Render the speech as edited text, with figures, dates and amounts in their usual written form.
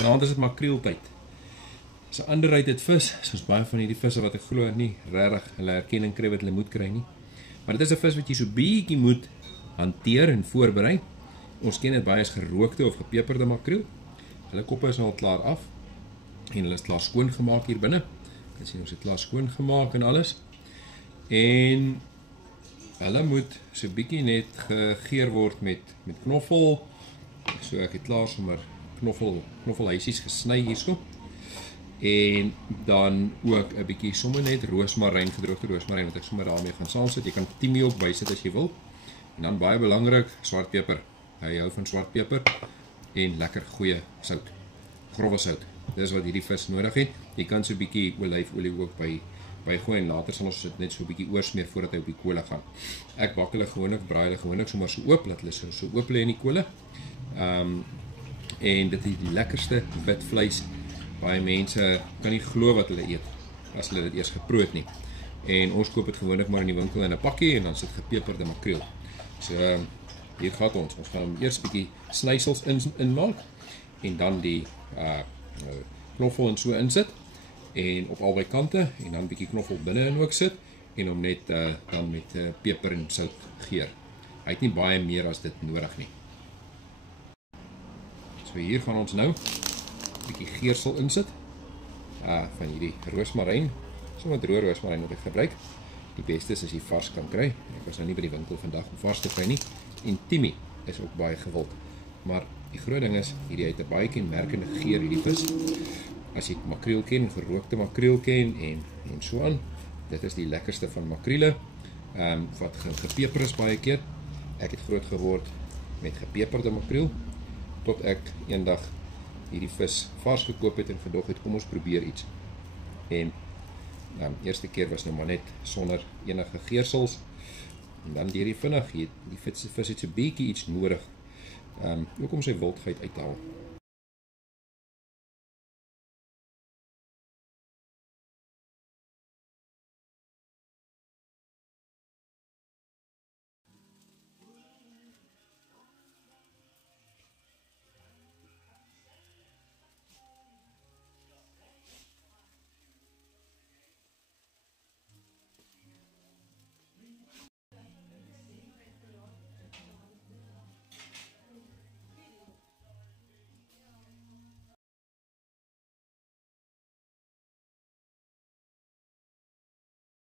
Vanaand is dit makreeltyd. Dis 'n underrated vis, soos baie van hierdie visse wat ek glo nie regtig hulle erkenning kry wat hulle moet kry nie. Maar dit is 'n vis wat jy so bietjie moet hanteer en voorberei. Ons ken dit baie as gerookte of gepeperde makreel. Hulle koppe is al klaar af en hulle is klaar skoon gemaak hier binne. Jy kan sien ons het klaar skoon gemaak en alles. En hulle moet so bietjie net gegeur word met knoffel. So ek het klaar sommer knoffelhuisies gesny hierso. En dan ook 'n bietjie sommer net roosmaryn, gedroogde roosmaryn wat ek sommer daarmee gaan saamsit. Jy kan timie ook bysit as jy wil. En dan baie belangrik, swartpeper. Hy hou van swartpeper en lekker goeie sout. Grove sout. Dis wat hierdie vis nodig het. Jy kan so 'n bietjie olyfolie ook by gooi en later sal ons dit net so 'n bietjie oorsmeer voordat hy op die kolle gaan. Ek bak hulle gewoonlik, braai hulle gewoonlik sommer so oop, laat hulle so oop lê in die kolle. En dit is die lekkerste wit vleis. Baie mense kan nie glo wat hulle eet as hulle dit eers geproe het nie. En ons koop dit gewoonlik maar in die winkel in 'n pakkie en dan sit gepeperde makreel. So hier gaan ons gaan hom eers bietjie snysels inmaak en dan die knoffel en so insit en op albei kante en dan bietjie knoffel binne-in ook sit en hom net dan met peper en sout geur. Hy het nie baie meer as dit nodig nie. So hier gaan ons nou bietjie geursel insit van hierdie roosmaryn, sommer droë roosmaryn wat ek gebruik. Die beste is as jy vars kan kry. Ek was nou nie by die winkel vandag om vars te kry nie. En timie is ook baie gewild. Maar die groot ding is, hierdie het 'n baie kenmerkende geur hierdie vis. As jy makreel ken, gerookte makreel ken en so aan, dit is die lekkerste van makriele. Wat gepeper is baie keer. Ek het groot geword met gepeperde makreel tot ek eendag hierdie vis vars gekoop het en gedog het kom ons probeer iets. En eerste keer was nou maar net sonder enige geursels en dan deur die vinnig, die vis het so bietjie iets nodig ook om sy wildheid uit te haal.